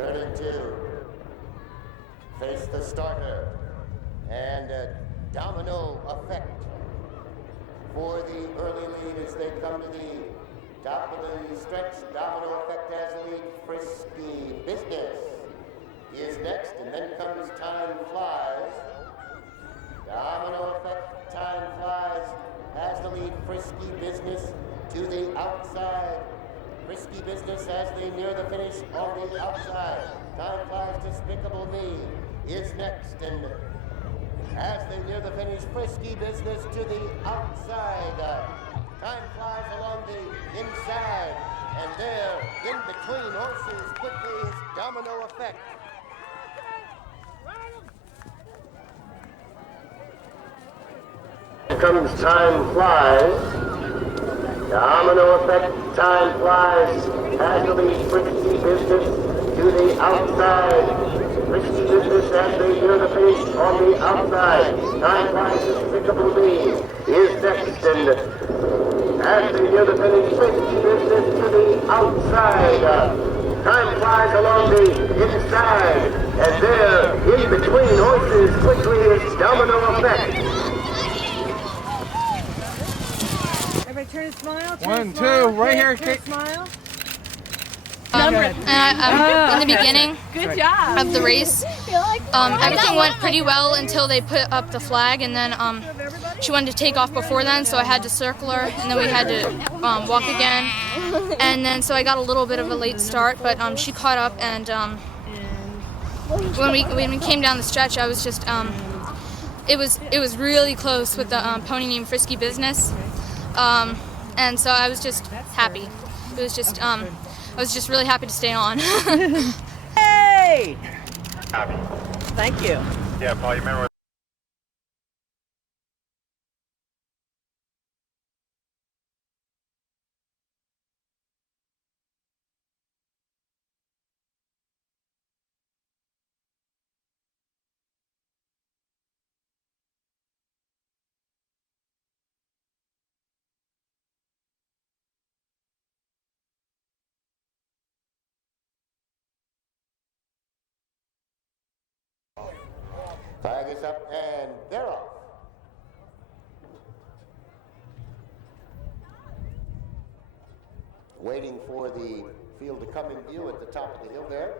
Turning to face the starter, and a domino effect for the early lead as they come to the top of the stretch. Domino effect as the lead. Frisky Business is next, and then comes Time Flies. Domino effect, Time Flies has the lead. Frisky Business to the outside. Frisky Business as they near the finish on the outside. Time Flies, Despicable Me is next, and as they near the finish, Frisky Business to the outside. Time Flies along the inside, and there, in between horses, quickly is Domino Effect. Here comes Time Flies. Domino Effect, Time Flies has the lead. Frisky Business to the outside. Frisky Business as they near the finish on the outside. Time Flies, Despicable Me is next, and as they near the finish, Frisky Business to the outside. Time Flies along the inside, and there, in between horses, quickly is Domino Effect. Everybody turn and smile. One, two, right here, Kate. Smile. I'm in the beginning Good job. of the race. Everything went pretty well until they put up the flag, and then she wanted to take off before then, so I had to circle her, and then we had to walk again. And then so I got a little bit of a late start, but she caught up, and when we came down the stretch, I was just it was really close with the pony named Frisky Business, and so I was just happy. It was just I was just really happy to stay on. Hey! Thank you. Yeah, Paul, you remember Flag is up, and they're off. Waiting for the field to come in view at the top of the hill there.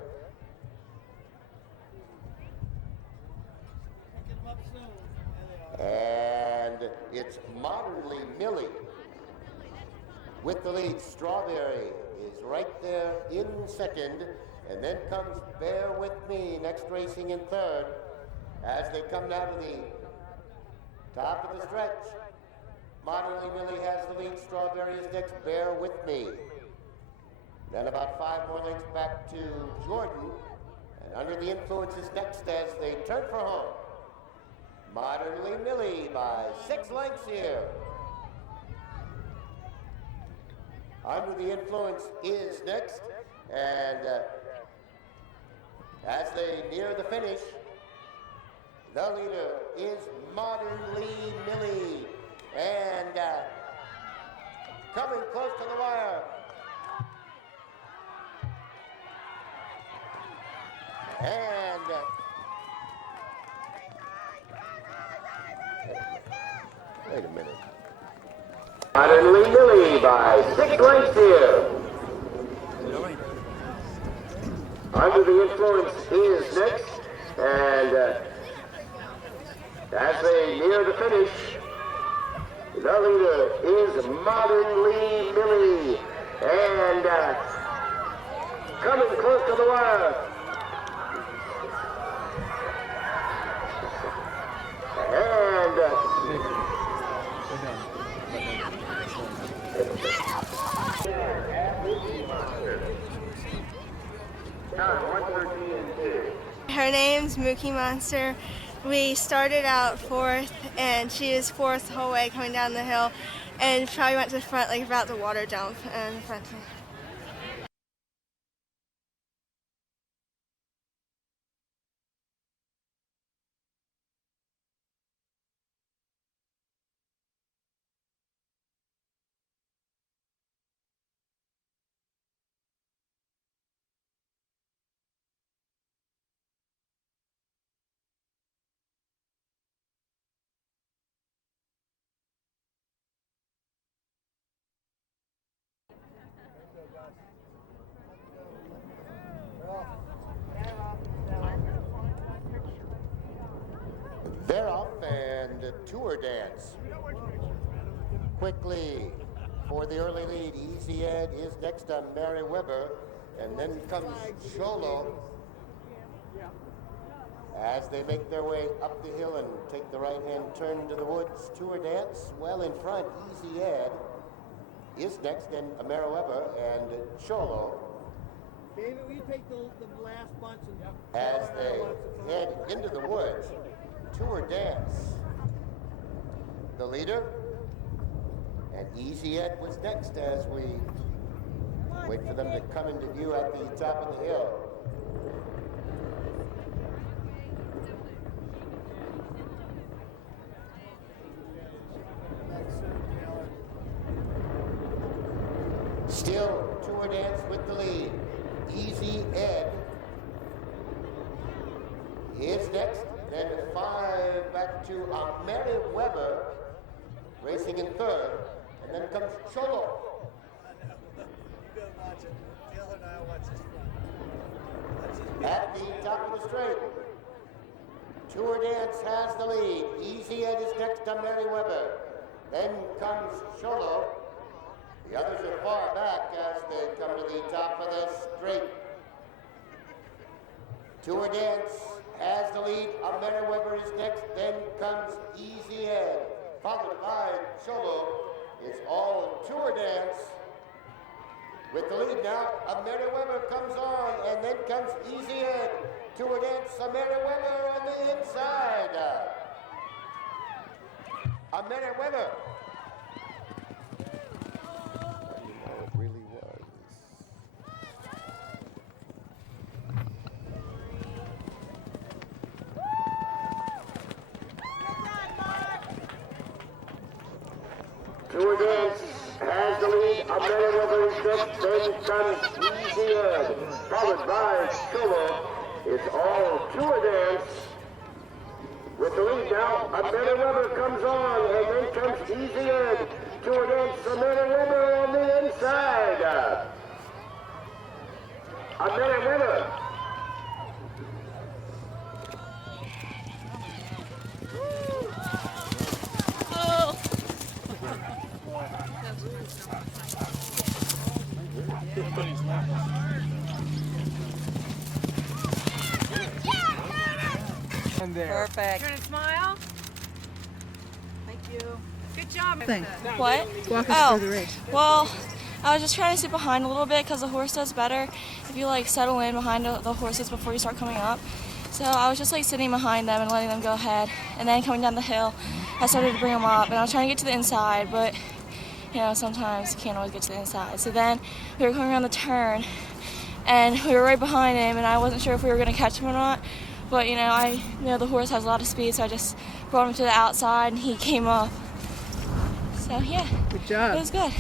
And it's Modernly Millie with the lead. Strawberry is right there in second, and then comes Bear With Me next, racing in third. As they come down to the top of the stretch, Modernly Millie has the lead. Strawberry is next. Bear With Me. Then about 5 more lengths back to Jordan, and Under the Influence is next as they turn for home. Modernly Millie by 6 lengths here. Under the Influence is next, and as they near the finish, the leader is Modernly Millie, and coming close to the wire. And wait a minute. Modernly Millie by 6 lengths here. Under the Influence is next, and as they near the finish, the leader is Modernly Millie, and coming close to the wire. And her name's Mookie Monster. We started out 4th, and she was 4th the whole way coming down the hill, and probably went to the front like about the water jump in the front. and tour dance. Quickly for the early lead, Easy Ed is next to Mary Weber, and then comes Cholo as they make their way up the hill and take the right-hand turn to the woods. Tour dance well in front. Easy Ed is next, then Mary Weber and Cholo. David, will you take the last bunch and As they head into the woods, tour dance, the leader, and Easy Ed was next as we wait for them to come into view at the top of the hill. Still tour dance with the lead. Easy Ed is next, then 5 back to Mary Weber, racing in third, and then comes Cholo. you gotta watch it? Taylor and I watch this front. At the top of the straight, Tour Dance has the lead. Easy Ed is next to Mary Weber. Then comes Cholo. The others are far back as they come to the top of the straight. Tour Dance has the lead. Mary Weber is next. Then comes Easy Ed, followed by Cholo. It's all Tour Dance. With the lead now, Mary Weber comes on, and then comes Easy Ed. Tour Dance, Mary Weber on the inside. Mary Weber. It really was. Tour Dance has the lead. Mary Weber is next. Then comes Easy Ed, followed by Cholo. It's all Tour Dance. With the lead now, Mary Weber comes on, and then comes Easy Ed. Tour Dance, Mary Weber on the inside. Mary Weber. And there. Perfect. Turn and smile. Thank you. Good job. What? Walk us through the race. Well, I was just trying to sit behind a little bit because the horse does better if you like settle in behind the horses before you start coming up. So I was just like sitting behind them and letting them go ahead. And then coming down the hill, I started to bring them up, and I was trying to get to the inside, but you know, sometimes you can't always get to the inside. So then we were coming around the turn, and we were right behind him, and I wasn't sure if we were going to catch him or not. But you know, I know the horse has a lot of speed, so I just brought him to the outside, and he came up. So yeah, Good job. it was good.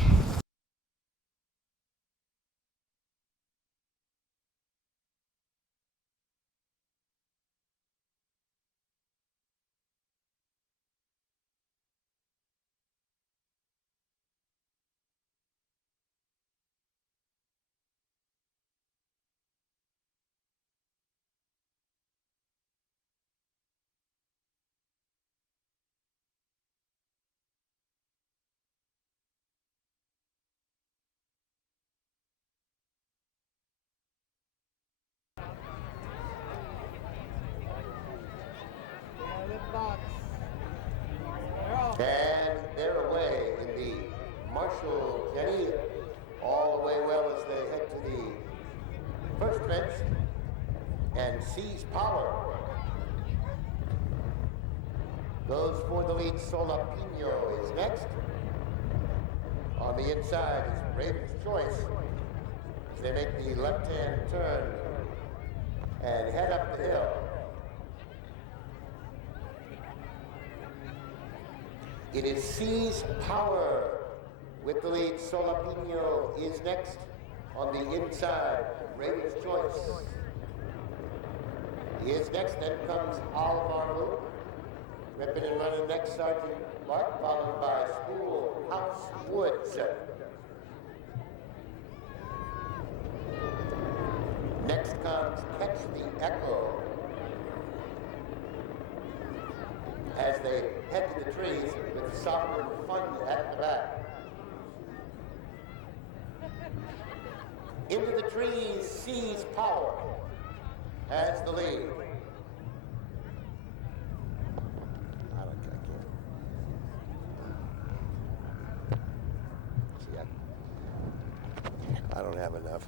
And they're away in the Marshall Jenney, all the way well as they head to the first fence and seize power. Goes for the lead. Solapino is next. On the inside is Raven's Choice as they make the left-hand turn and head up the hill. It is Seize Power with the lead. Solapino is next. On the inside, Raven's Choice is next. Then comes Alvaro. Ripping and running next, Sergeant Mark, followed by Schoolhouse Woods. Next comes Catch the Echo. As as they head to the trees with Sovereign Fund at the back. Into the trees, Seize Power has the lead. I don't have enough.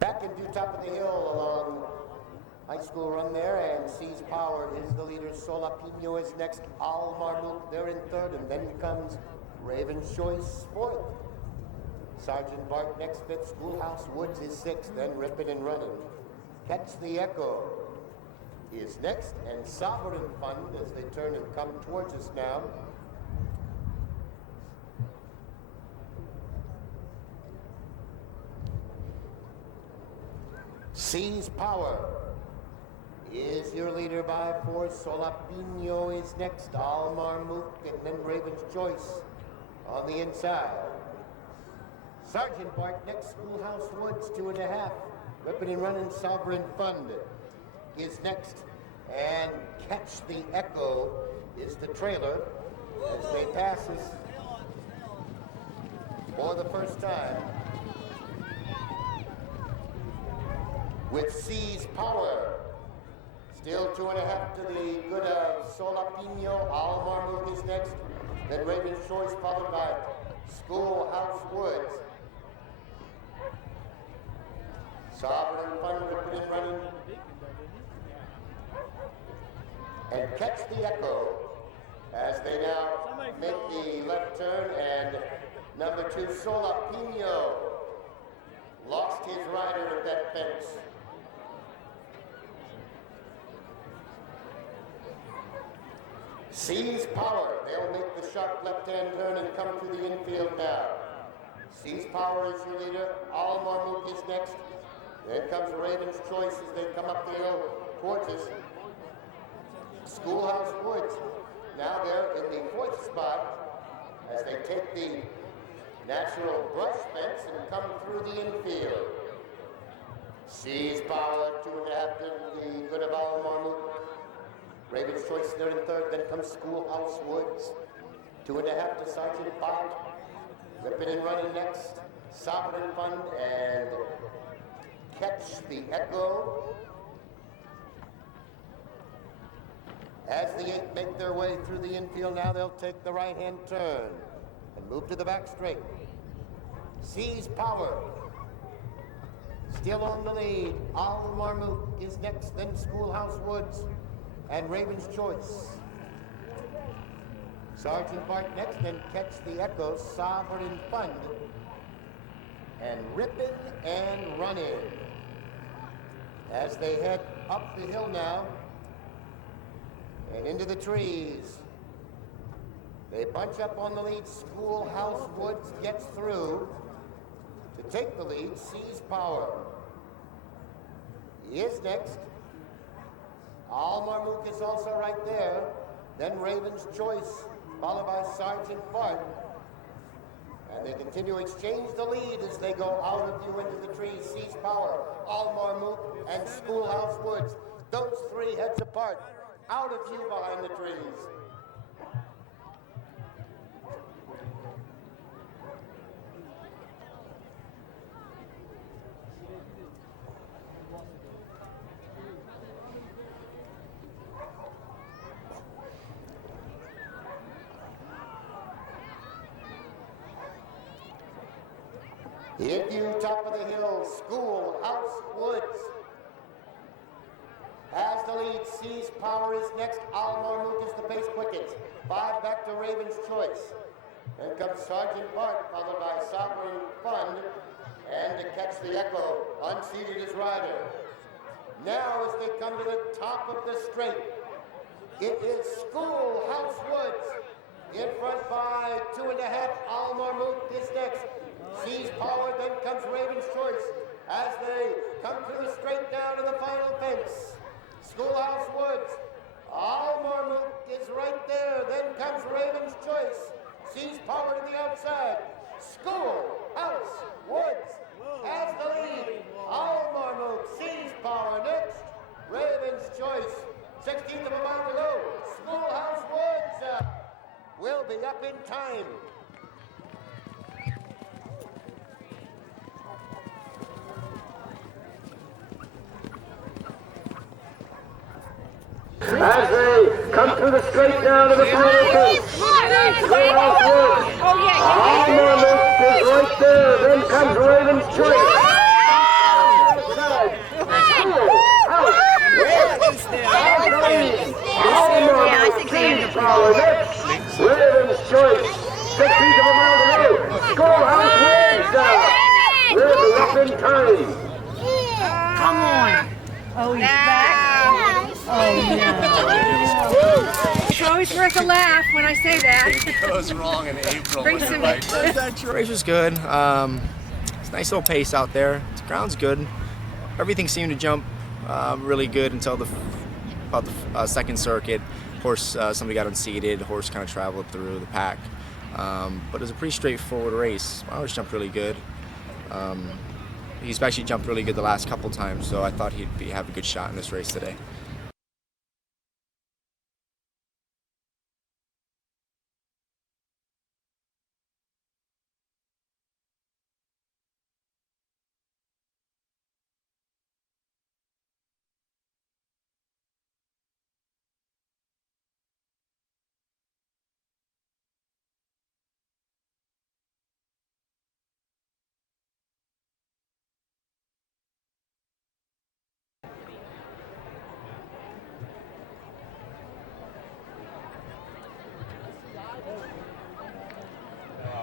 Back into top of the hill along High School Run there, and Seize Power is the leader. Solapino is next. Al Marmuk there in third, and then comes Raven's Choice fourth. Sergeant Bart next fifth. Schoolhouse Woods is sixth, then Rippin' and Running. Catch the Echo is next, and Sovereign Fund as they turn and come towards us now. Seize Power is your leader by 4. Solapino is next. Al Marmuk, and then Raven's Choice on the inside. Sergeant Bart next. Schoolhouse Woods 2.5. Rippin' and Running. Sovereign Fund is next, and Catch the Echo is the trailer as they pass us for the first time. With Seize Power, still 2.5 to the good of Solapino. Al Marmuk is next, then Raven's Choice, followed by Schoolhouse Woods. Sovereign Fund, Rippin' and Running, and Catch the Echo as they now make the left turn, and number 2, Solapino, lost his rider at that fence. Seize Power, they'll make the sharp left-hand turn and come to the infield now. Seize Power is your leader. Al Marmuk is next. Then comes Raven's Choice as they come up the hill towards us. Schoolhouse Woods, now they're in the 4th spot as they take the natural brush fence and come through the infield. Seize Power, 2.5 to the good of Al Marmuk. Raven's Choice there in third, then comes Schoolhouse Woods. 2.5 to Sergeant Bart. Rippin' and Running next. Sovereign Fund and Catch the Echo. As the 8 make their way through the infield now, they'll take the right-hand turn and move to the back straight. Seize Power, still on the lead. Al Marmuk is next, then Schoolhouse Woods and Raven's Choice. Sergeant Bart next, then Catch the Echo, Sovereign Fund, and Rippin' and Running. As they head up the hill now and into the trees, they bunch up on the lead. Schoolhouse Woods gets through to take the lead. Seize Power, he is next. Al Marmuk is also right there. Then Raven's Choice, followed by Sergeant Bart. And they continue to exchange the lead as they go out of view into the trees. Seize Power, Al Marmuk, and Schoolhouse Woods. Those 3 heads apart, out of view behind the trees. In view, top of the hill, Schoolhouse Woods has the lead. Seize Power is next. Al Marmuk is the pace quickest. 5 back to Raven's Choice. Then comes Sergeant Bart, followed by Sovereign Fund, and to Catch the Echo, unseated his rider. Now as they come to the top of the straight, it is Schoolhouse Woods. In front by 2.5, Al Marmuk is next. Seize Power, then comes Raven's Choice as they come through straight down to the final fence. Schoolhouse Woods, Marmot is right there. Then comes Raven's Choice. Sees power to the outside. School, House, Woods has the lead. Marmot sees power next. Raven's Choice. 16th of a mile to go. Schoolhouse Woods will be up in time. As they come through the straight down to the final turn. Schoolhouse Woods. Marmot is right there. Then comes Raven's Choice. Raven's Choice, 16th of a mile to go. Schoolhouse Woods will be up in time. Come on. Oh, he's back. Oh, no. It's always worth a laugh when I say that. That was wrong in April. Bring some. The race was good. It's a nice little pace out there. The ground's good. Everything seemed to jump really good until about the second circuit. Horse, somebody got unseated. Horse kind of traveled through the pack. But it was a pretty straightforward race. My horse jumped really good. He's actually jumped really good the last couple times, so I thought he'd have a good shot in this race today.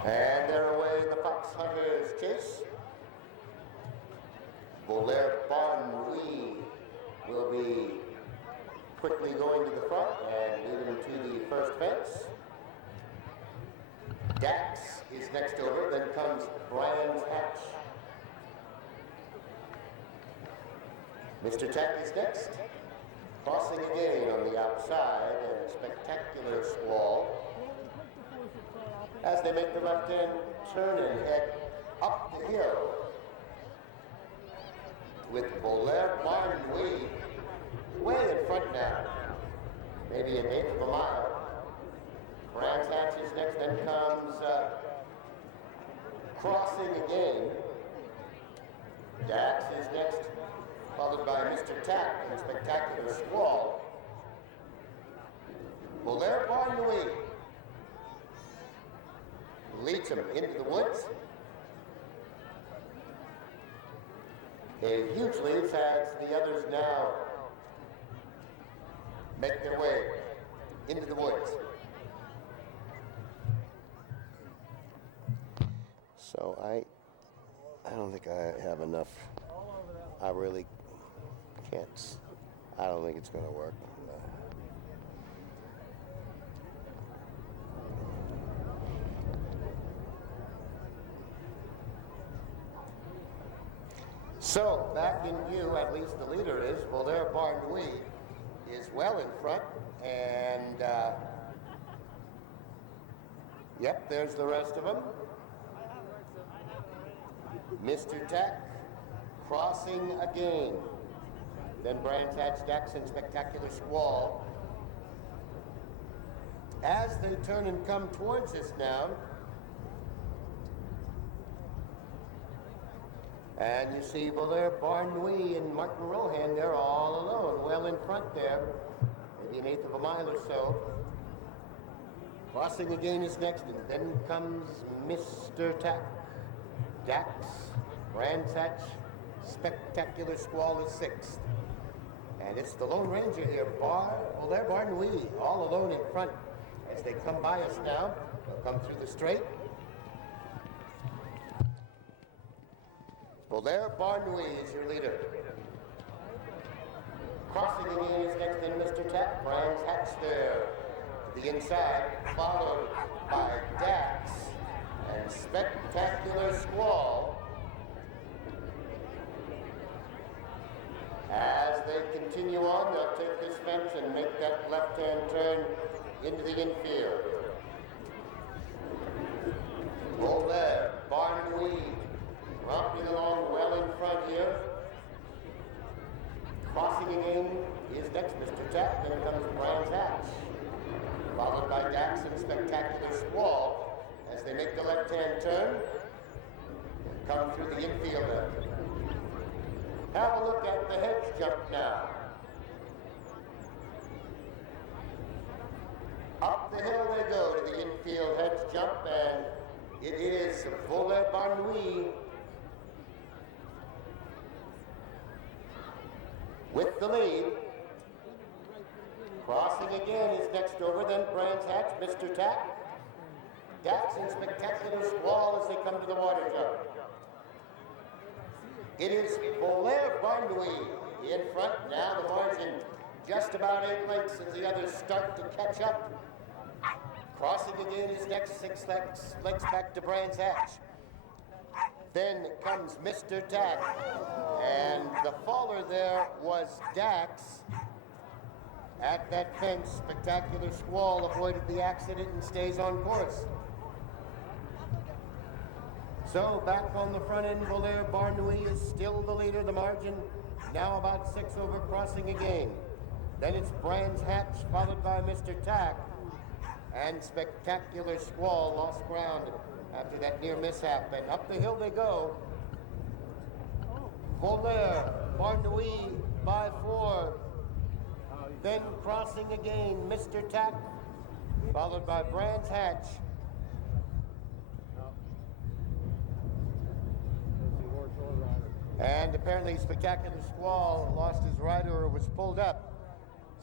And they're away in the Foxhunter's chase. Willowdale will be quickly going to the front and leading to the first fence. Dax is next over, then comes Brian's Hatch. Mr. Tack is next. Crossing again on the outside and a spectacular squall. As they make the left-hand turn and head up the hill with Willowdale way in front now, maybe an eighth of a mile. Brands Hatch is next, then comes Crossing again. Dax is next, followed by Mr. Tack in a spectacular squall. Willowdale leads him into the woods. A huge lead as the others now make their way into the woods. So I don't think I have enough. I really can't. I don't think it's going to work. So, back in view, at least the leader is, Willowdale is well in front, and yep, there's the rest of them. Mr. Tack, Crossing again. Then Brands Hatch, Dax, and Spectacular Squall. As they turn and come towards us now, and you see Willowdale and Martin Rohan, they're all alone, well in front there, maybe an eighth of a mile or so. Crossing again is next, and then comes Mr. Tack, Dax, Brands Hatch, Spectacular Squall is sixth. And it's the Lone Ranger here, Willowdale, all alone in front. As they come by us now, they'll come through the straight. Willowdale is your leader. Crossing again is next, then Mr. Tack, Brands Hatch there to the inside, followed by Dax and Spectacular Squall. As they continue on, they'll take this fence and make that left-hand turn into the infield. Hold there, Barnwee, romping along well in front here. Crossing again is next, Mr. Tack, then comes Brands Hatch. Followed by Dax and Spectacular Squall as they make the left-hand turn and come through the infield. Have a look at the hedge jump now. Up the hill they go to the infield hedge jump, and it is Voler Barnouille with the lead. Crossing again is next over, then Brands Hatch, Mr. Tack, Dax and Spectacular Squall as they come to the water jump. It is Voler Barnouille in front. Now the margin just about 8 lengths as the others start to catch up. Crossing again is next, 6 lengths back to Brands Hatch. Then comes Mr. Tack, and the faller there was Dax. At that fence, Spectacular Squall avoided the accident and stays on course. So back on the front end, Voler Barnouille is still the leader. The margin now about 6 over, crossing again. Then it's Brands Hatch, followed by Mr. Tack. And Spectacular Squall lost ground after that near mishap. And up the hill they go. Voler Barnouille by 4. Then crossing again, Mr. Tack, followed by Brands Hatch. And apparently Spectacular Squall lost his rider or was pulled up.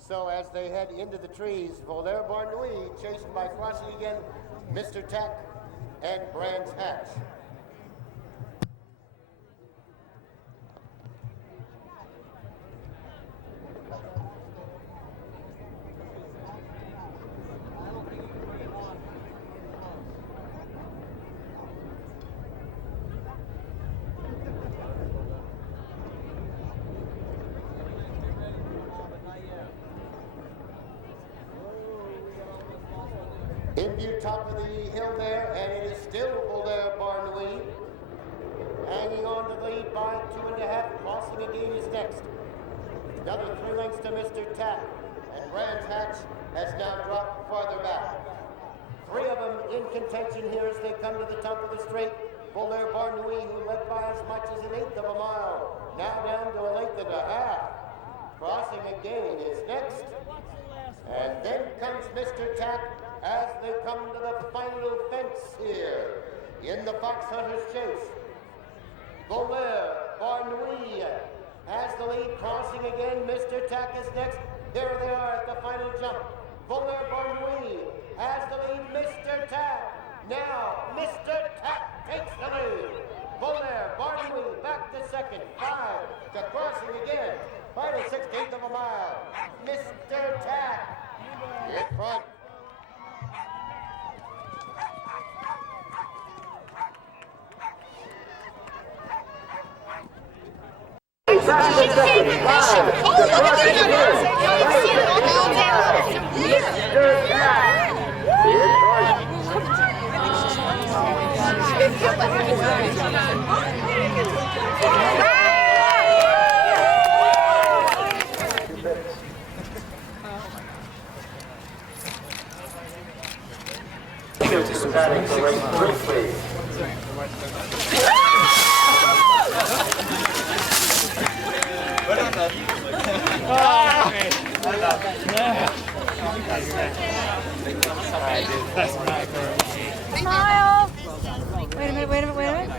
So as they head into the trees, Voler Barnouille chased by crossing again, Mr. Tack and Brands Hatch. In view, top of the hill there, and it is still Voler Barnouille. Hanging on to the lead by 2.5. Crossing again is next. Another 3 lengths to Mr. Tack. And Brands Hatch has now dropped farther back. 3 of them in contention here as they come to the top of the straight. Voler Barnouille, who led by as much as 1/8 of a mile, now down to 1.5 lengths. Crossing again is next. And then comes Mr. Tack as they come to the final fence here in the Foxhunter's chase. Voler Barnouille has the lead, crossing again. Mr. Tack is next. Here they are at the final jump. Voler Barnouille has the lead. Mr. Tack. Now Mr. Tack takes the lead. Voler Barnouille back to second. 5 to crossing again. Final 1/16 of a mile. Mr. Tack in front. Smile. Wait a minute.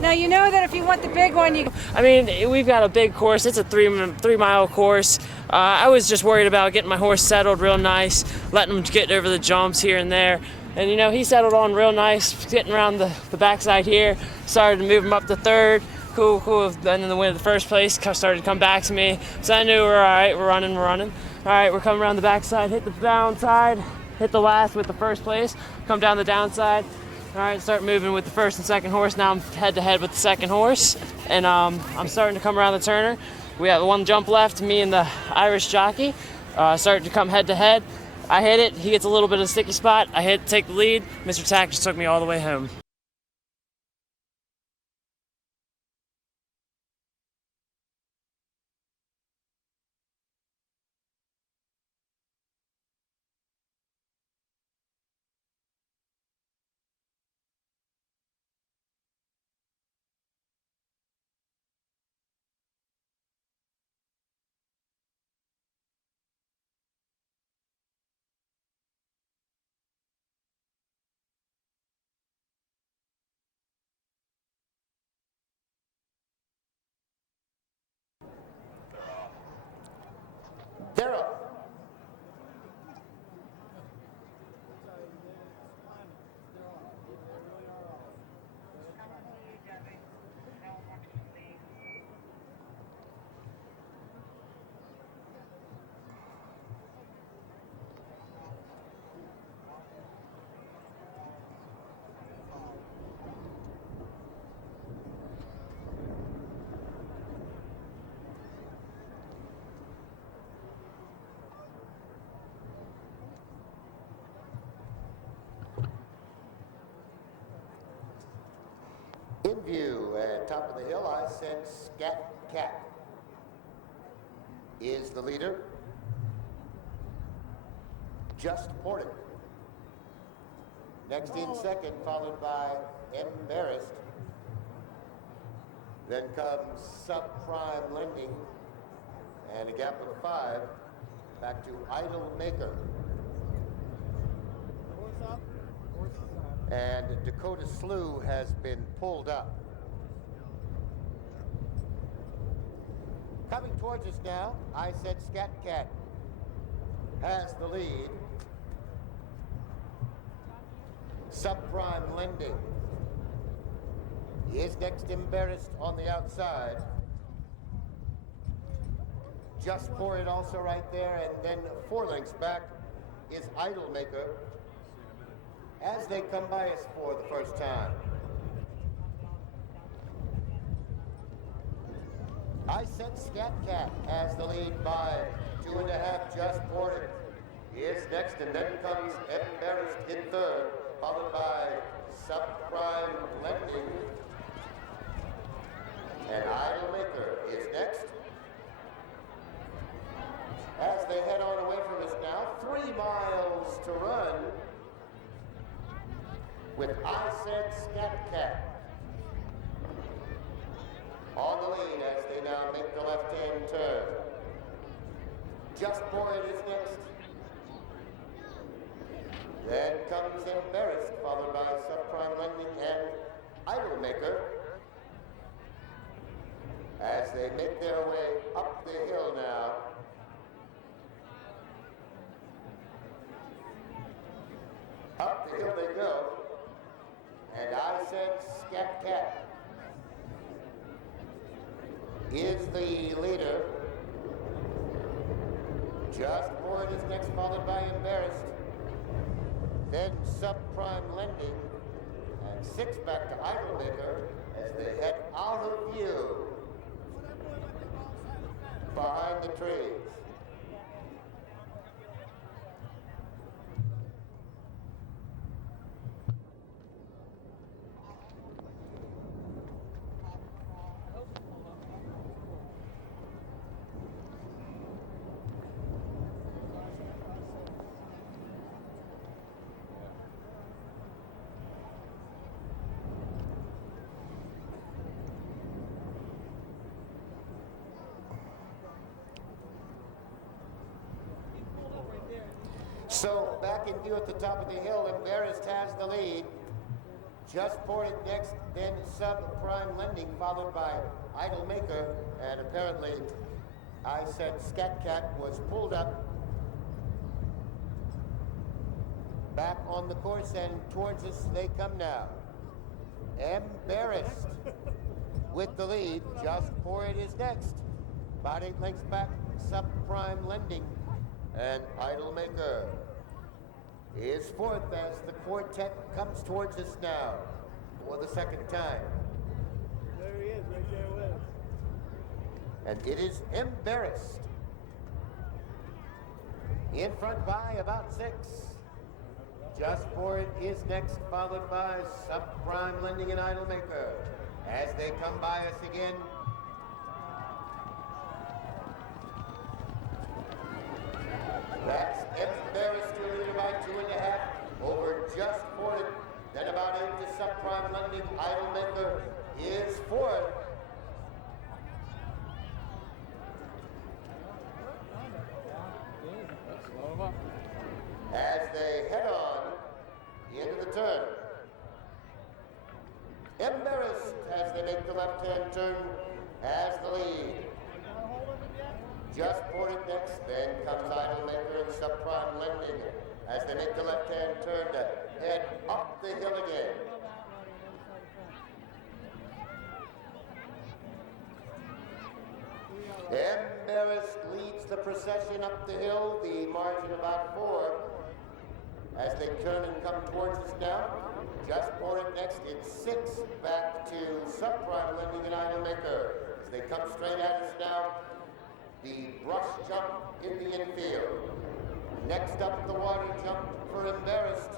Now you know that if you want the big one, you... I mean, we've got a big course. It's a 3-mile course. I was just worried about getting my horse settled real nice, letting him get over the jumps here and there. And, you know, he settled on real nice, getting around the backside here. Started to move him up to third. Cool. And then the win of the first place started to come back to me. So I knew we're all right. We're running. All right, we're coming around the backside, hit the downside, hit the last with the first place, come down the downside. All right, start moving with the first and second horse. Now I'm head-to-head with the second horse. And I'm starting to come around the turner. We have one jump left, me and the Irish jockey started to come head to head. I hit it, he gets a little bit of a sticky spot, I hit, take the lead, Mr. Tack just took me all the way home. They're up. In view at top of the hill, I sent Scat Cat is the leader. Just Ported. Next in second, followed by Embarrassed. Then comes Subprime Lending, and a gap of 5 back to Idle Maker. And Dakota Slew has been pulled up. Coming towards us now, I said Scat Cat has the lead. Subprime Lending is next, Embarrassed on the outside. Just Ported also right there, and then 4 lengths back is Idle Maker as they come by us for the first time. I said Scat Cat has the lead by 2.5. Just Ported is next, and then comes Embarrassed in third, followed by Subprime Lending. And Idle Maker is next. As they head on away from us now, 3 miles to run, with I said Scat Cat on the lead as they now make the left-hand turn. Just Ported is next. Then comes Embarrassed, followed by Subprime Lending and Idle Maker as they make their way up the hill now. Up the hill they go. And I said Scat Cat is the leader. Just Ported is next, followed by Embarrassed. Then Subprime Lending, and 6 back to Idle Maker as they head out of view behind the trees. So back in view at the top of the hill, Embarrassed has the lead. Just Ported next, then Subprime Lending, followed by Idle Maker, and apparently I said Scat Cat was pulled up back on the course, and towards us they come now. Embarrassed with the lead. Just Ported is next. About 8 lengths back, Subprime Lending, and Idle Maker is fourth as the quartet comes towards us now for the second time. There he is, right there with us. and it is Embarrassed. In front by about 6. Just For It is next, followed by Subprime Lending and Idolmaker. As they come by us again, that's Embarrassed to leader by 2.5 over Just For It. Then about 8 to Subprime Lending. Idolmaker is 4th. As they head on into the turn. Embarrassed as they make the left-hand turn has the lead. Just For It next, then comes Idolmaker and Subprime Lending as they make the left-hand turn to head up the hill again. Embarrassed leads the procession up the hill, the margin about 4. As they turn and come towards us now, Just For It next, it's 6 back to Subprime Lending and Idolmaker. As they come straight at us now, the brush jump in the infield. Next up, the water jump for Embarrassed.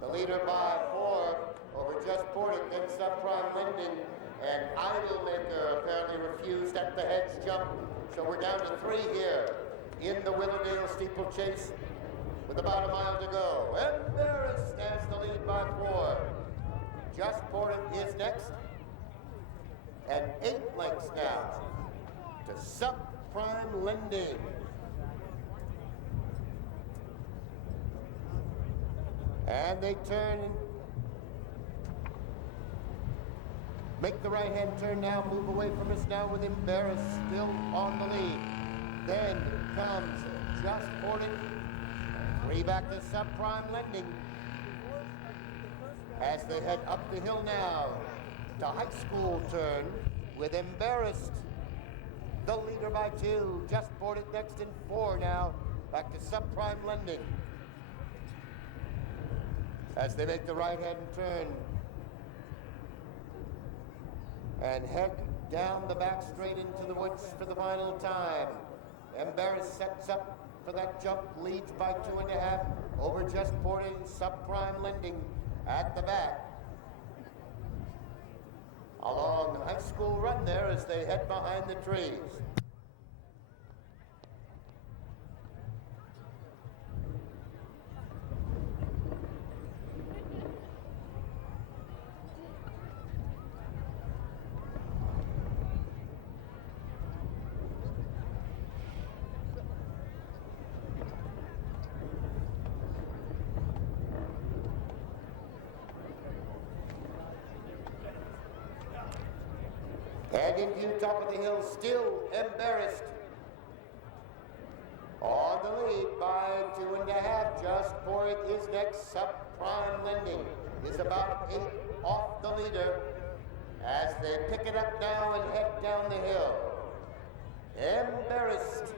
The leader by 4 over Just For It, then Subprime Lending, and Idolmaker apparently refused at the hedge jump. So we're down to 3 here in the Willowdale Steeplechase with about a mile to go. Embarrassed has the lead by 4. Just For It is next. And 8 lengths now to Subprime Lending. And they turn and make the right-hand turn now, move away from us now with Embarrassed still on the lead. Then comes Just For It. 3 back to Subprime Lending. As they head up the hill now to high school turn with Embarrassed. The leader by 2. Just For It next in 4 now. Back to Subprime Lending. As they make the right-hand turn and head down the back straight into the woods for the final time. Embarrassed sets up for that jump, leads by 2.5 over Just For It and Subprime Lending at the back. A long high school run there as they head behind the trees. And in view, top of the hill, still Embarrassed. On the lead by 2.5, Just For It is next. Subprime Lending is about 8 off the leader as they pick it up now and head down the hill. Embarrassed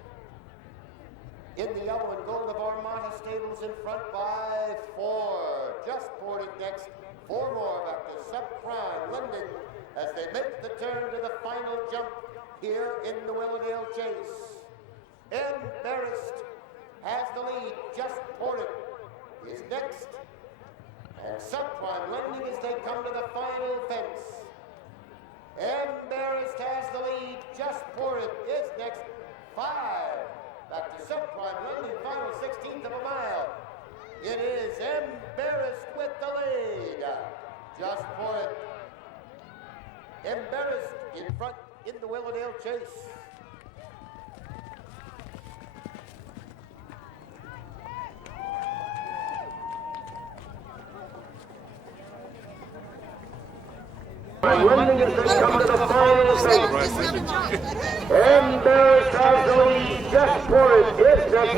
in the yellow and gold of Armada Stables in front by 4. Just For It next. 4 more back to Subprime Lending as they make the turn to the final jump here in the Willowdale Chase. Embarrassed has the lead. Just For It is next. And Subprime Lending as they come to the final fence. Embarrassed has the lead. Just For It is next. 5 back to Subprime Lending, final 16th of a mile. It is Embarrassed with the lead. Just For It. Embarrassed in front in the Willowdale Chase. Lending as they come to the final phase. Embarrassed has the lead. Just For It is next.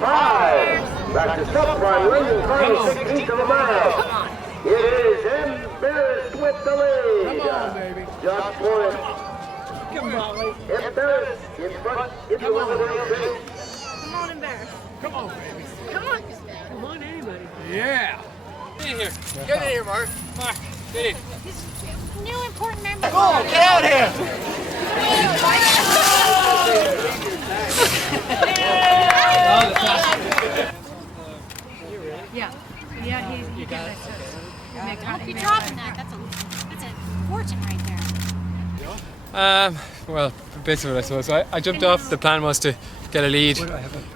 5 back to Subprime Lending, final 16th of a mile. It is Embarrassed with the lead. Come on, baby. Just For It. Come on, baby. Embarrassed in front in the Willowdale Chase. Come on, Embarrassed. Come on, baby. Come on. Come on, anybody. Yeah. Get in here. Get in here, Mark. Mark, get in. New important member. Go on, get out of here. Yeah. Yeah, he got it. Don't be dropping that. That's a fortune right there. Well, basically what I suppose. So I jumped off. The plan was to get a lead,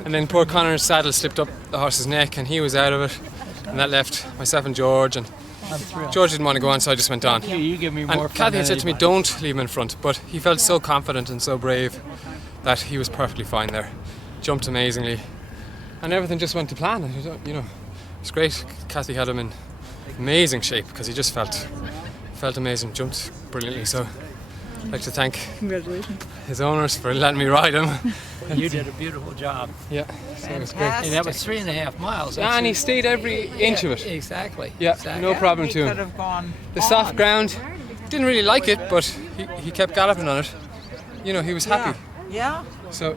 and then poor Connor's saddle slipped up the horse's neck, and he was out of it, and that left myself and George. And George didn't want to go on, so I just went on. You give me more and Kathy had said to me, "Don't leave him in front," but he felt so confident and so brave that he was perfectly fine there. Jumped amazingly, and everything just went to plan. You know, it's great. Kathy had him in amazing shape because he just felt amazing. Jumped brilliantly. So I'd like to thank his owners for letting me ride him. You did a beautiful job. Yeah, so it was great. And that was 3.5 miles. Yeah, and he stayed every inch of it. Exactly. Yeah, exactly. no problem to him. The soft ground, didn't really like it, but he kept galloping on it. You know, he was happy. Yeah. So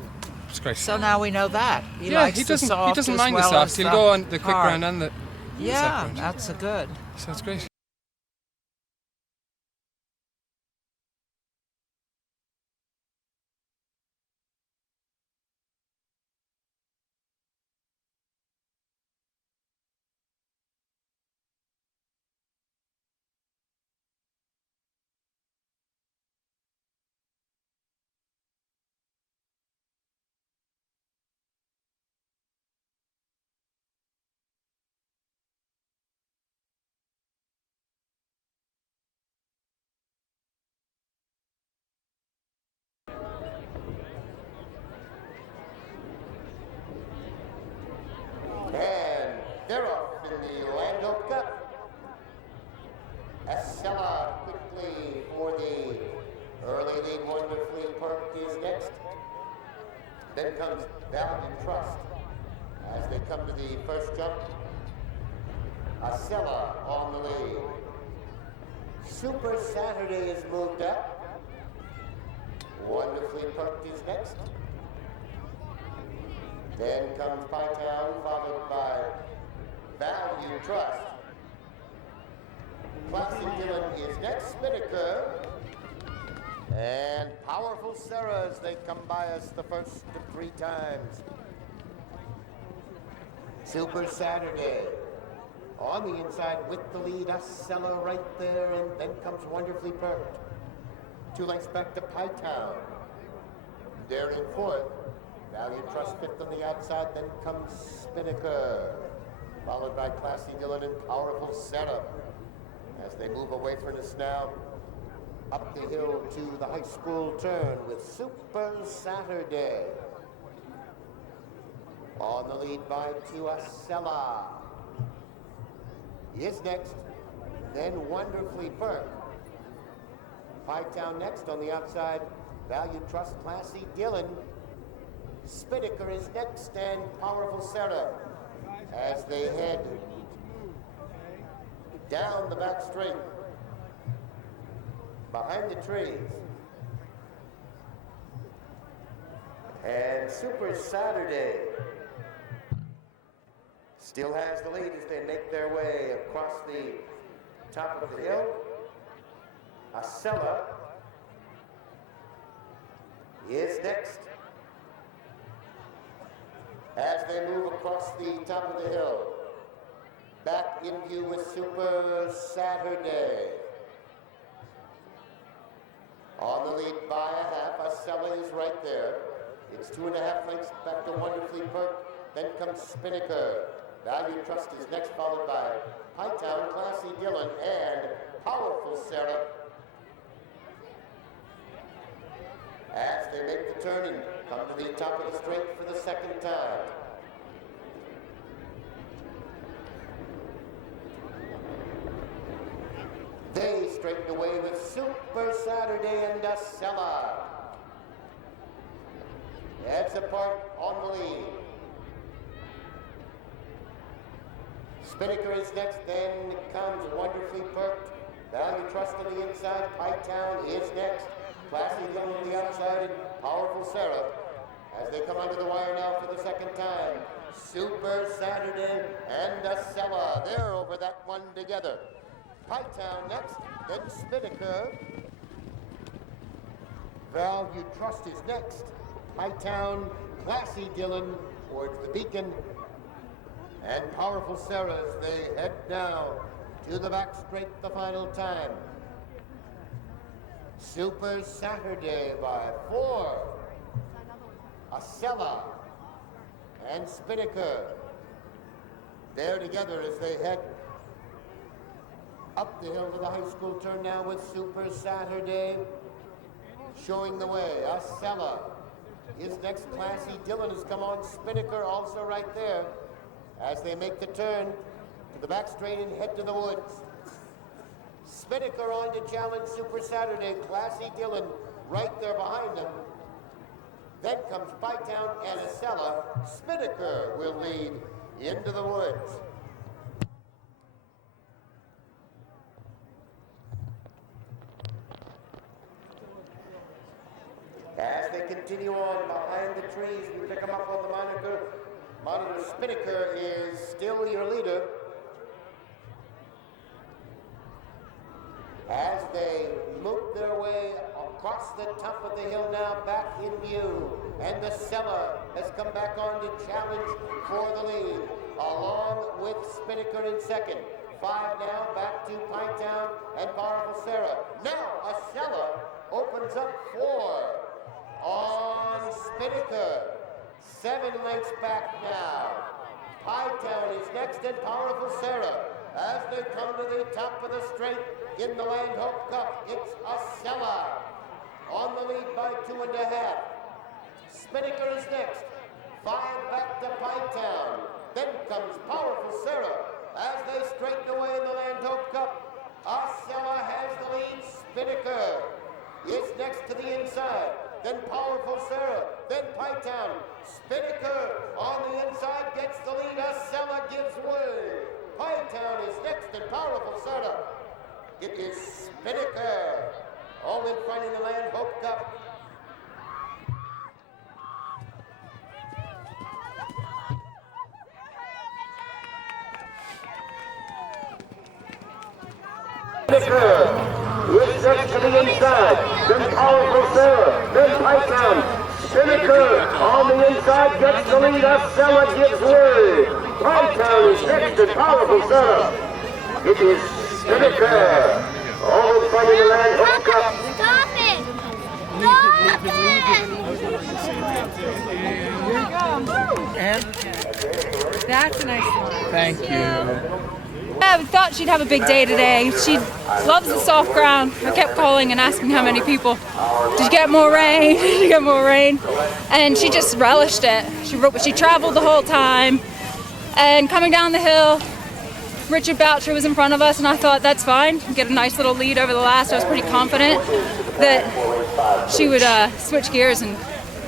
it's great. So now we know that. He doesn't mind the soft. He'll go on the quick ground and the yeah, soft ground. That's good. So it's great. And they're off in the Landhope Cup. Estella quickly for the early lead. Wonderfully Parked is next. Then comes Valiant Trust as they come to the first jump. Estella on the lead. Super Saturday is moved up. Wonderfully Parked is next. Then comes Pytown, followed by Value Trust. Classic Dylan is next, Spinnaker. And Powerful Sarah as they come by us the first of 3 times. Super Saturday. On the inside with the lead, Estella right there, and then comes Wonderfully Parked. 2 lengths back to Pytown. They're in 4th. Valiant Trust 5th on the outside, then comes Spinnaker, followed by Classy Dylan and Powerful Sarah as they move away from us now up the hill to the high school turn with Super Saturday. On the lead by Tuasella. Is next, then Wonderfully Parked. Pytown next on the outside, Valiant Trust, Classy Dylan. Spinnaker is next, and Powerful Sarah as they head down the back straight behind the trees. And Super Saturday still has the lead as they make their way across the top of the hill. Estella is next as they move across the top of the hill. Back in view with Super Saturday. On the lead by a half, Estella is right there. It's 2.5 lengths back to Wonderfully Parked. Then comes Spinnaker. Value Trust is next, followed by Pytown, Classy Dylan, and Powerful Sarah. As they make the turn and come to the top of the straight for the second time. They straighten away with Super Saturday and Estella. Heads apart on the lead. Spinnaker is next, then comes Wonderfully Parked. Value Trust on the inside, Pytown is next. Classy Dylan on the outside, and Powerful Sarah as they come under the wire now for the second time. Super Saturday and Estella, they're over that one together. Pytown next, then Spinnaker. Valued Trust is next. Hightown, Classy Dylan towards the beacon. And Powerful Sarah as they head now to the back straight the final time. Super Saturday by 4. Acela and Spinnaker. They're together as they head up the hill to the high school turn now with Super Saturday showing the way. Acela is next. Classy Dylan has come on. Spinnaker also right there as they make the turn to the back straight and head to the woods. Spinnaker on to challenge Super Saturday. Classy Dylan right there behind them. Then comes Pytown and Acela. Spinnaker will lead into the woods. As they continue on behind the trees, we pick them up on the monitor. Spinnaker is still your leader. As they move their way across the top of the hill now, back in view. And Acela has come back on to challenge for the lead, along with Spinnaker in second. 5 now, back to Pytown and Powerful Sarah. Now Acela opens up 4 on Spinnaker. 7 lengths back now. Pytown is next and Powerful Sarah. As they come to the top of the straight in the Landhope Cup, it's Acela on the lead by 2.5. Spinnaker is next. 5 back to Pytown. Then comes Powerful Sarah as they straighten away in the Landhope Cup. Acela has the lead. Spinnaker is next to the inside. Then Powerful Sarah. Then Pytown. Spinnaker on the inside gets the lead. Acela gives way. Pytown is next and Powerful Sarah. It is Spinnaker all in front in the Landhope Cup. Spinnaker is next to the inside. Then Powerful Sarah. Then Pytown. Spinnaker on the inside gets the lead. Acela gives way. Pytown is next and Powerful Sarah. It is Spinnaker all in front in the Landhope Cup. Stop it! That's a nice one. Thank you. Yeah, we thought she'd have a big day today. She loves the soft ground. I kept calling and asking how many people. Did you get more rain? Did you get more rain? And she just relished it. She traveled the whole time. And coming down the hill, Richard Boucher was in front of us, and I thought, that's fine. Get a nice little lead over the last. I was pretty confident that she would switch gears and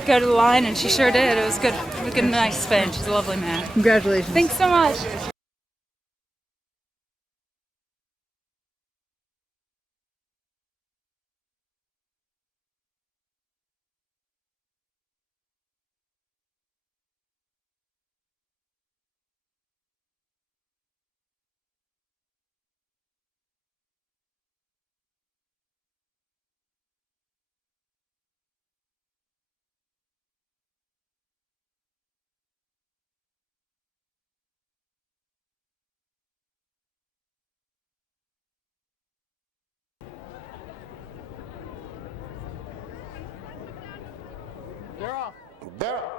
go to the line, and she sure did. It was good. It was a good, nice spin. She's a lovely man. Congratulations. Thanks so much. They're off.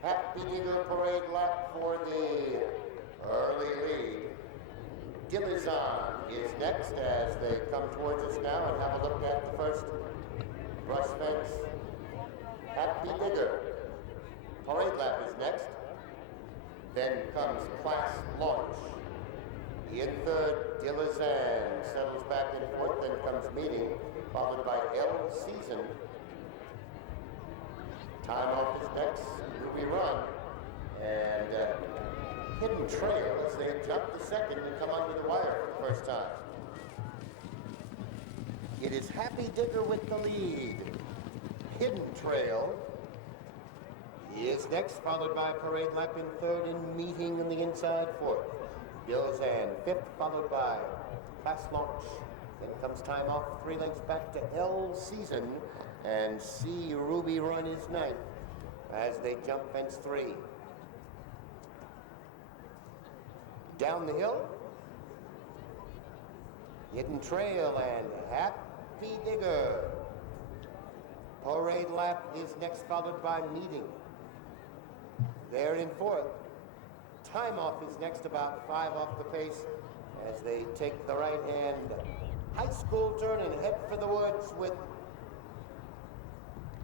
Happy Eagle Parade lap for the early lead. Dillizon is next as they come towards us now and have a look at the first brush fence. Happy Digger. Parade lap is next. Then comes Class Launch. In third, Dillizon settles back in fourth. Then comes Meeting, followed by L Season. Time off is next, Ruby Run, and Hidden Trail as they jump the second and come under the wire for the first time. It is Happy Digger with the lead. Hidden Trail is next, followed by Parade Lap in third and Meeting in the inside fourth. Dillizon fifth, followed by Class Launch Then comes time off, 3 lengths back to L Season, and C Ruby Run is ninth as they jump fence 3. Down the hill, Hidden Trail and Happy Digger. Parade Lap is next, followed by Meeting. They're in 4th. Time Off is next, about 5 off the pace as they take the right hand high school turn and head for the woods with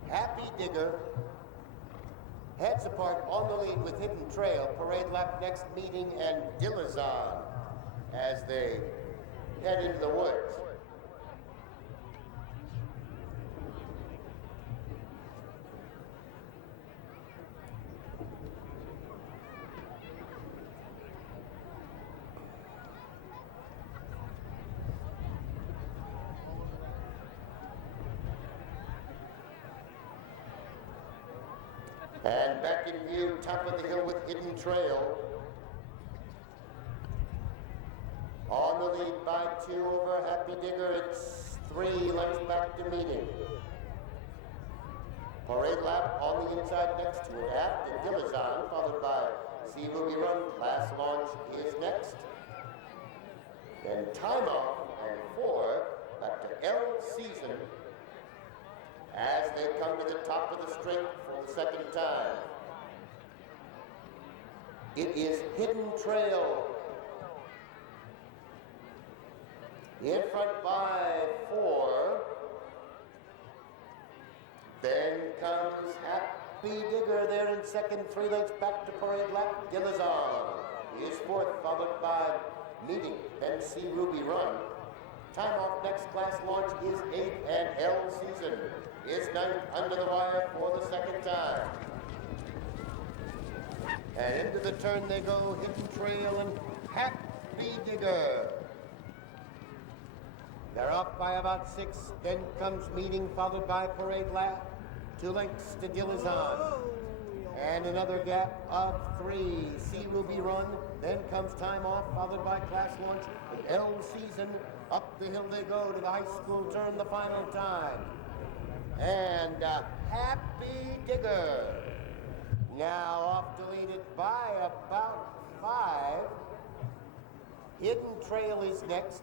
Happy Digger. Heads apart on the lead with Hidden Trail. Parade Lap next, Meeting, and Dillazon as they head into the woods. And back in view, top of the hill with Hidden Trail. On the lead by 2 over Happy Digger. It's 3 lengths back to Meeting. Parade Lap on the inside next to Aft and Dillazon, followed by C Ruby Run. Class Launch is next. Then Time Off and 4 back to L Season as they come to the top of the straight for the second time. It is Hidden Trail in front by 4. Then comes Happy Digger there in second, 3 lengths back to Parade Lap. Dillazon is 4th, followed by Meeting, then C Ruby Run. Time Off next, Class Launch is 8th, and L Season is 9th under the wire for the second time. And into the turn they go, Hidden Trail and Happy Digger. They're off by about 6, then comes Meeting, followed by Parade Lap. 2 lengths to Dillazon. And another gap of 3, C Ruby Run. Then comes Time Off, followed by Class Launch. And L Season, up the hill they go to the high school turn, the final time. And Happy Digger now off to lead it by about 5. Hidden Trail is next.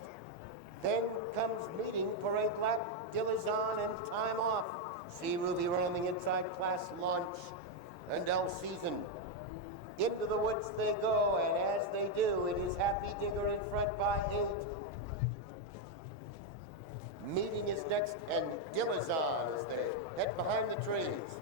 Then comes Meeting, Parade Lap, Dillazon, and Time Off. C Ruby Run on the inside, Class Launch, and L Season. Into the woods they go, and as they do, it is Happy Digger in front by 8. Meeting is next, and Dillazon as they head behind the trees.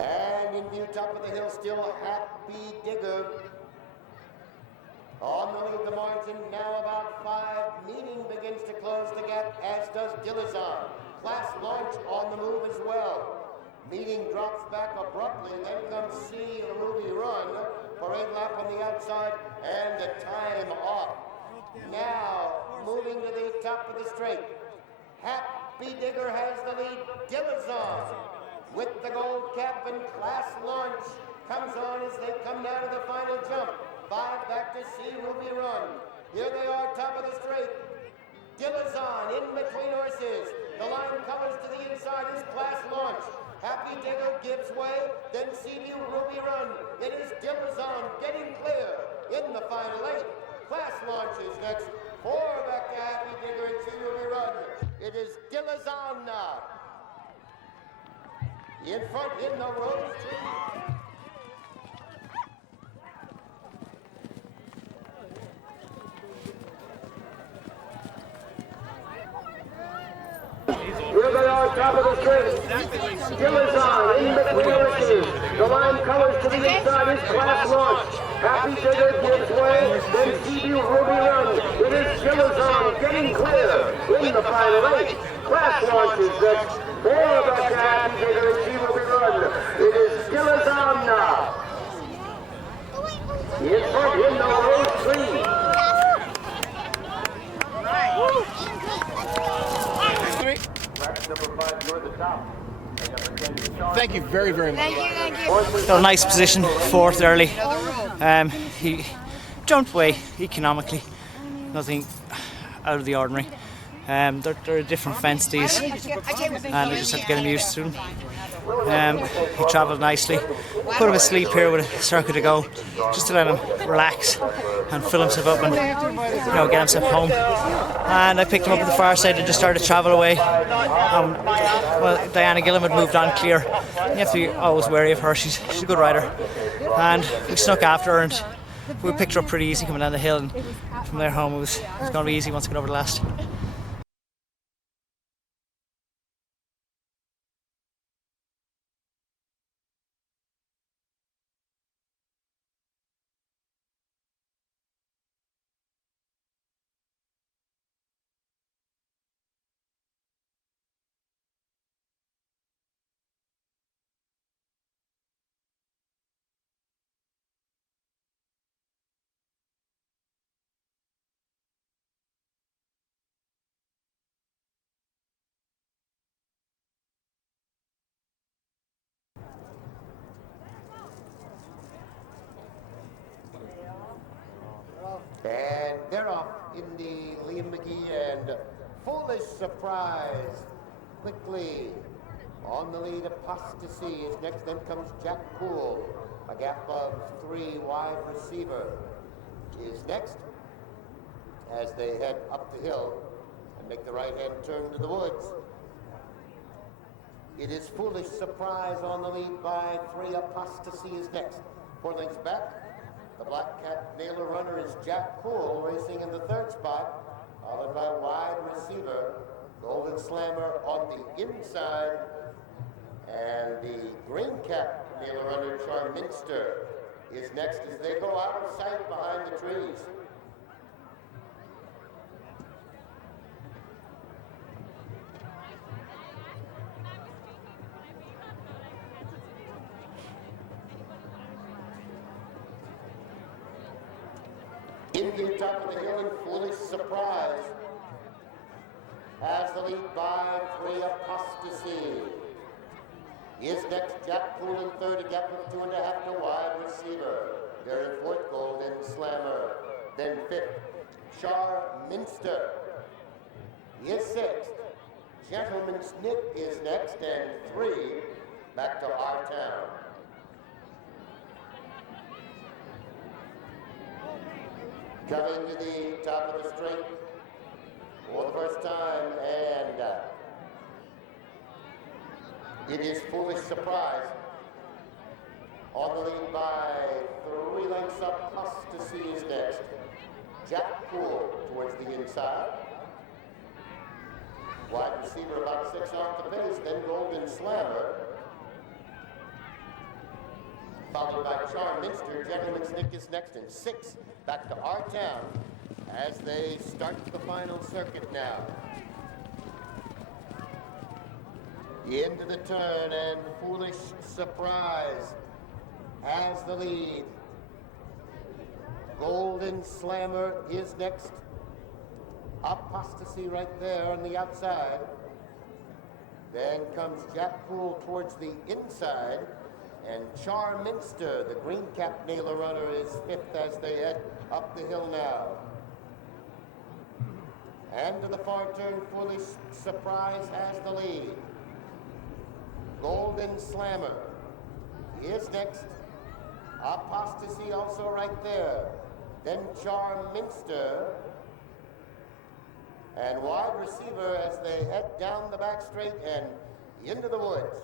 And in view, top of the hill, still Happy Digger. On the lead, the margin now about 5. Meeting begins to close the gap, as does Dillazon. Class Launch on the move as well. Meeting drops back abruptly, then comes C Ruby Run. Parade Lap on the outside, and the Time Off. Now, moving to the top of the straight. Happy Digger has the lead. Dillazon with the gold cap, and Class Launch comes on as they come down to the final jump. 5 back to C Ruby Run. Here they are, top of the straight. Dillazon in between horses. The line covers to the inside is Class Launch. Happy Digger gives way, then C Ruby Run. It is Dillazon getting clear in the final 8. Class Launch is next. 4 back to Happy Digger and C Ruby Run. It is Dillazon now. In front in the rose tree. Here they are, top of the straight. Dillazon in between horses. The line colors to the inside is Class Launch. Happy Digger gives way, then C Ruby Run. It is Dillazon getting clear in the final 8. Class Launch is next. 4 back to Happy Digger and C Ruby Run. It is Dillazon now. In front in the Thank you very, very much. Thank you. Got a nice position, fourth early. He jumped away economically, nothing out of the ordinary. They're a different fence, these, and we just have to get him used to them. He travelled nicely. Put him asleep here with a circuit to go, just to let him relax and fill himself up and get himself home. And I picked him up at the far side and just started to travel away. Well, Diana Gillam had moved on clear. You have to be always wary of her. She's a good rider, and we snuck after her and we picked her up pretty easy coming down the hill. And from there home, it was going to be easy once we got over the last. And they're off in the Liam Magee, and foolish surprise. Quickly on the lead, Apostasy is next. Then comes Jack Poole. A gap of 3. Wide Receiver is next as they head up the hill and make the right-hand turn to the woods. It is Foolish Surprise on the lead by 3. Apostasy is next. 4 lengths back. The Black Cat Nailer runner is Jack Poole, racing in the 3rd spot, followed by Wide Receiver, Golden Slammer on the inside, and the Green Cap Nailer runner Charminster is next as they go out of sight behind the trees. Indian top of the hill and Foolish Surprise has the lead by 3. Apostasy. Is next Jack Poole in 3rd, a gap of 2.5 to Wide Receiver. They're in 4th, Golden Slammer. Then 5th, Charminster. Is 6th. Gentleman's Nip is next, and 3 back to our town. Coming to the top of the straight for the first time, and it is Foolish Surprise on the lead by 3 lengths up. Apostasy is next. Jack Poole towards the inside. Wide Receiver about 6 off the pace, then Golden Slammer, followed by Charminster. Gentleman's Nick is next, and 6 back to our town as they start the final circuit now. Into the turn, and Foolish Surprise has the lead. Golden Slammer is next. Apostasy right there on the outside. Then comes Jack Poole towards the inside. And Charminster, the Green Cap Nailer runner, is 5th as they head up the hill now. And to the far turn, Foolish Surprise has the lead. Golden Slammer is next. Apostasy also right there. Then Charminster. And Wide Receiver as they head down the back straight and into the woods.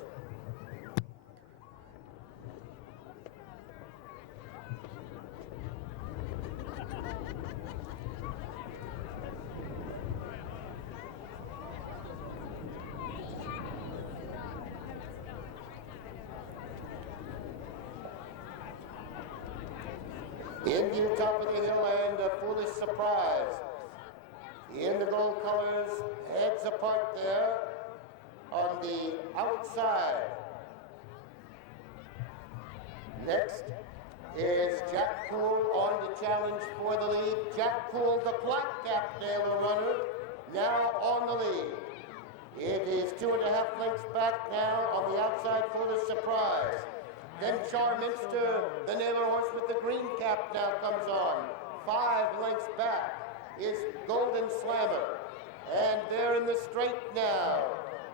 Indian top of the hill and a Foolish Surprise. The indigo colors heads apart there on the outside. Next is Jack Poole on the challenge for the lead. Jack Poole, the Black Cap Nailer runner, now on the lead. It is 2.5 lengths back now on the outside for the surprise. Then Charminster, the nailer horse with the green cap, now comes on. 5 lengths back is Golden Slammer. And they're in the straight now.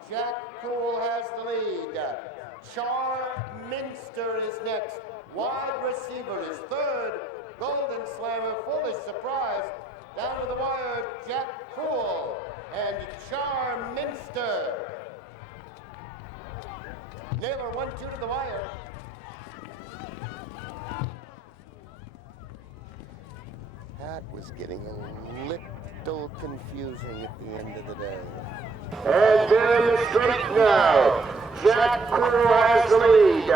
Jack Cool has the lead. Charminster is next. Wide receiver is third. Golden Slammer, foolish surprise. Down to the wire, Jack Cool and Charminster. Nailer 1-2 to the wire. That was getting a little confusing at the end of the day. And they're in the straight now. Jack Cool has the lead.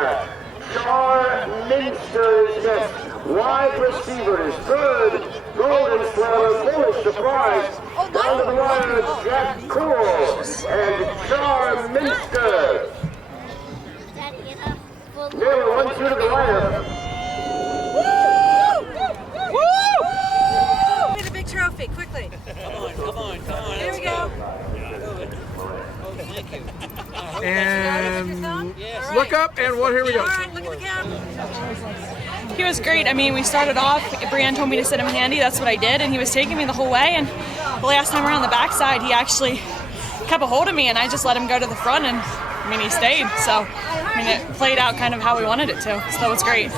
Charminster is next. Wide receiver is third. Golden Slammer, foolish surprise. Down to the wire, Jack Cool and Charminster. Nailer 1-2 to the wire. Get a big trophy, quickly. Come on. Here we go. Thank you. And look up, and here we go. All right, look at the camera. He was great. I mean, we started off, Brienne told me to sit him handy, that's what I did, and he was taking me the whole way, and the last time around the backside, he actually kept a hold of me, and I just let him go to the front, and I mean, he stayed, so I mean, it played out kind of how we wanted it to, so that was great.